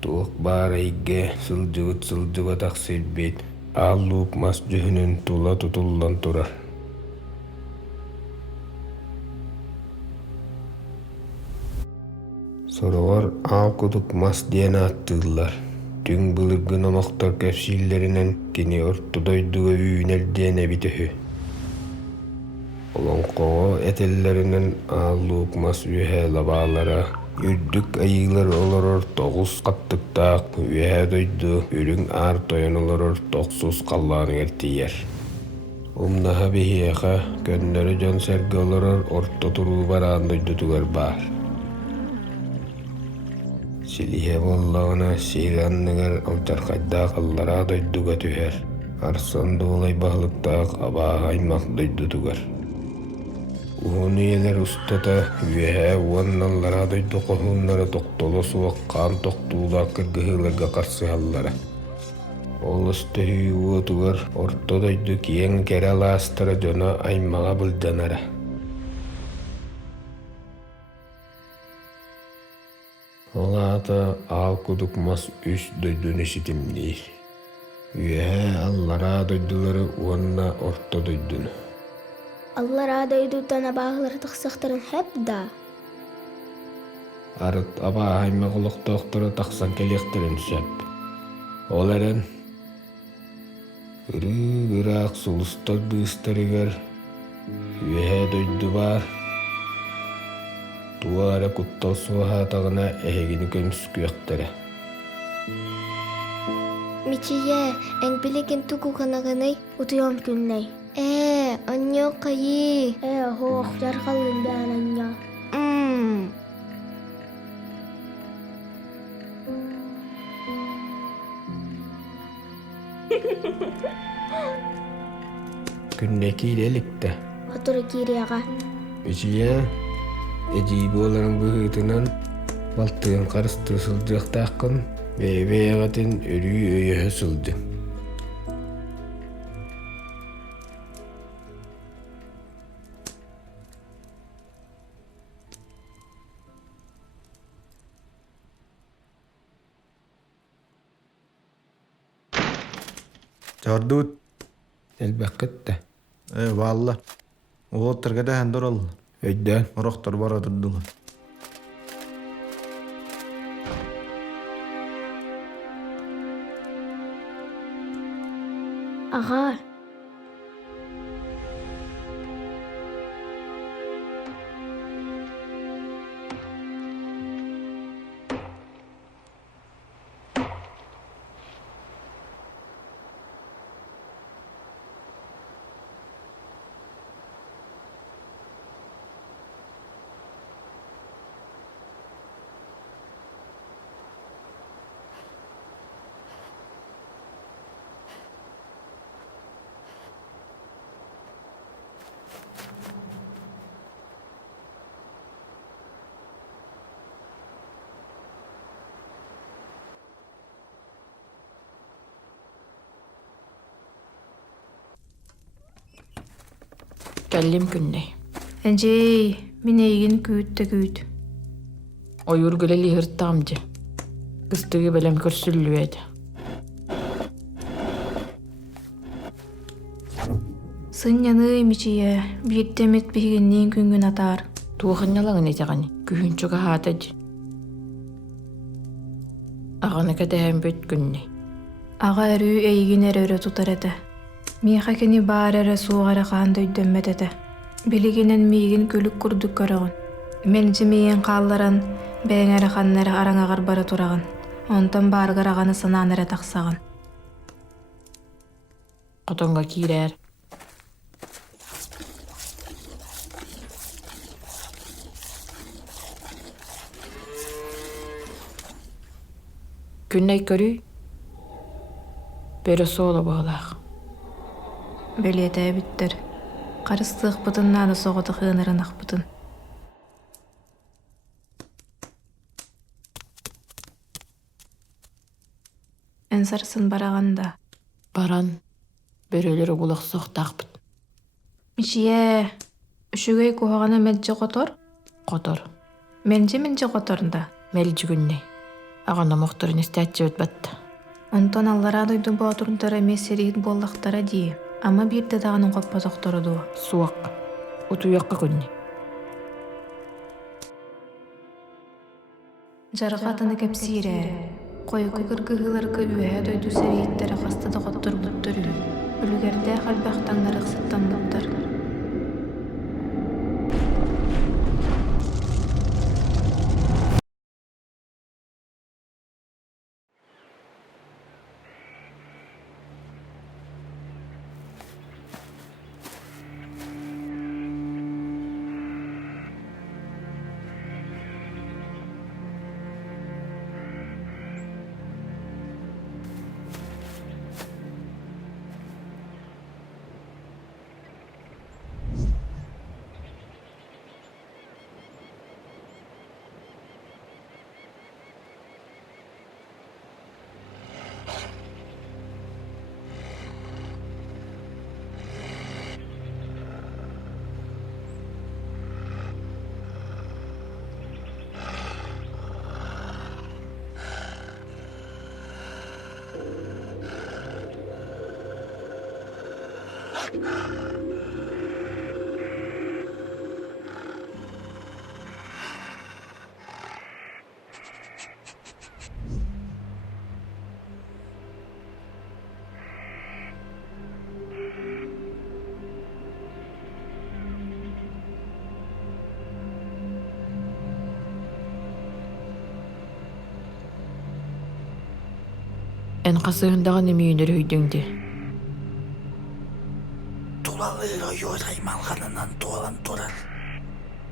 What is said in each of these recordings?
Туох баарайге сылжыбыт тахсырбит. Ааллук мас жүхүнүн тула тутуллан турар. Сорогор аал кутук мас диэн аттыыллар. Түң былыргын омоқтор кэпсииллеринен кини ортудойдуга үүнер диэн эбитөһү. Олонкого этеллеринен ааллук мас үөһэ лабаалара үрдүк айылар олорор тоғус каттыктаак үөһэ дойду үрүң аар тойон олорор токсус қаллааныгар тиер. Умнаха бихиэха көннөрү дьон сэргэ олорор орто туруу бараан дойдутугар баар. Силиһэ боллаҕына сииранныгар алдьархайдаах аллара дойдуга түһэр. Арсан дуулай баһылыктаах абааһа аймах дойдутугар. Уһуниэлэр устата үөһэ уонналлара дойду кохууннара токтоло суоккаан тохтуулаак кыргыһыыларга харсыһаллара. Ол өстөһүү уотугар орто дойду киэҥ кэрэ алаастара дьоно аймаҕа былдьанара. Олаата аал кудук мас үс дойдун иситимниир. Үөһэ аллара дойдулары уонна орто дойдуну. Аллара дойдутан абааһылар тахсахтарын хэп да. Арыт абаа хайма голоктоохтора тахсан келиэхтерин сөп. Ол эрен ырыак сулустар дыыстарыгар үөһэ дойду бар. Туара куттал суахаатагына эһигини көмүскүөхтере. Мичие, эң билеген тугу канагыный утуйом күнней. Аньо кайы. Хоох, жаргалын бән аньо. Күнне кииреликте. Отуры кирияга. Үчие эдиби оларын быһыытынан балтыын карыстыы сылдьыахтааххын бэйэбэйэҕэтин өрүү өйөһө сылды. Жордут. Элбэккэтте. Валла. Уоттарга да хандыр ол. Өйдөн Ороқтар бара турдуга. Ага. Кэллим күнней. Энжей, мен эйгин күүтте күүт. Ойур гөлели хырттаамжы. Кыстыгы белем көрсүллүэдэ. Сынняны мичие, биеттемет бигиннин күнгүн атаар. Тууханнялаңын этегани. Күхүнчүгө хаатажы. Аганы кэтэһэн бүт күнней. Ага өрүү эйгин эрөрө тутар эте. Миха кини баар эре суугара хаан дөйдөммет эте. Билигинен миигин күлүк курдук көрөгөн. Мен жимиен каалларан бээңере ханнары араңагар бары тураган. Онтон бааргараганы санаан эре таксаган. Отонга киирээр. Күнней көрүү. Бері соолы бағалақ. Белиете биттер. Карыстык бытыннаны соғыты хыынырын ақпытын. Энсарсын барағанда. Баран, бөрөлері бұлық соқтақпыт. Мишие, үшігей куағаны мәлжі қотор? Қотор. Менжі qotorында. Мел жүгінне. Аҕана мохторун истээччибит батта. Онтон аллара дойду боотурдара мессерит боллахтара дии. Ама бир да дагынын коппозоктора дуо. Суак. Утуяққа күнни. Жарга атаны кепсире. Койку кыргыгыларга үөһэ дойду серииттері хастада коттор буттар үһү. Үлүгерде халбахтаңнары сыттан буттар. Эн қасығындағы немейінер өйдіңді. Тулалыра йорай малғанынан туалан турар.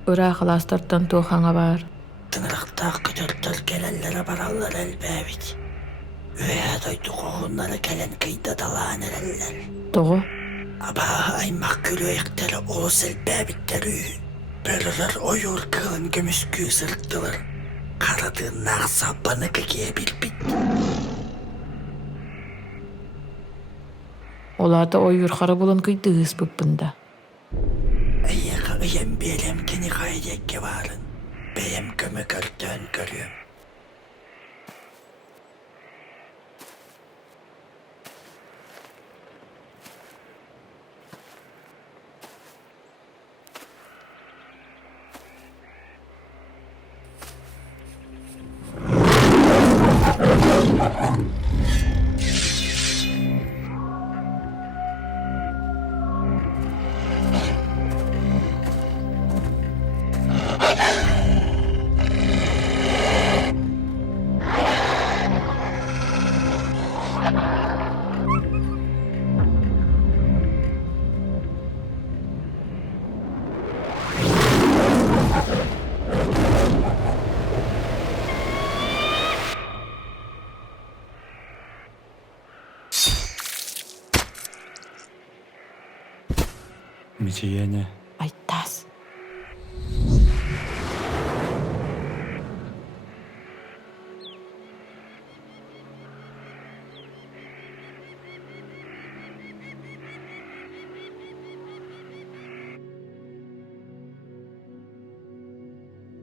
Ыра қыластырттан туғаңа бар. Тынырықтақ күтірттір келелері баралар әлбәбіт. Өйә дойду қоғынлары кәлен кайда далан әрелер. Тоғы? Аба аймақ күлі өйектері олыс әлбәбіттер үй. Бірілер ойыр кылын көміскü сырттылар. Қарадың нағса баны кәке білбіт. Оларда ойыр қары болын күйдігіз бұппында. Әйеға ұйым белем кені қайдекке барын. Бәйім көмі көртөн көрем. Мичиене. Айттас.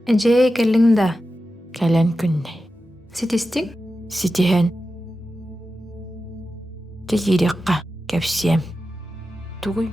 Эже келлиң да. Кәлен күнне. Ситистиң? Ситиһен. Тегирекқа кәпсием. Тугуй.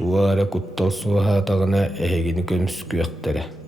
Туара куттал суаһаатаҕына эһигини көмүскүөхтэрэ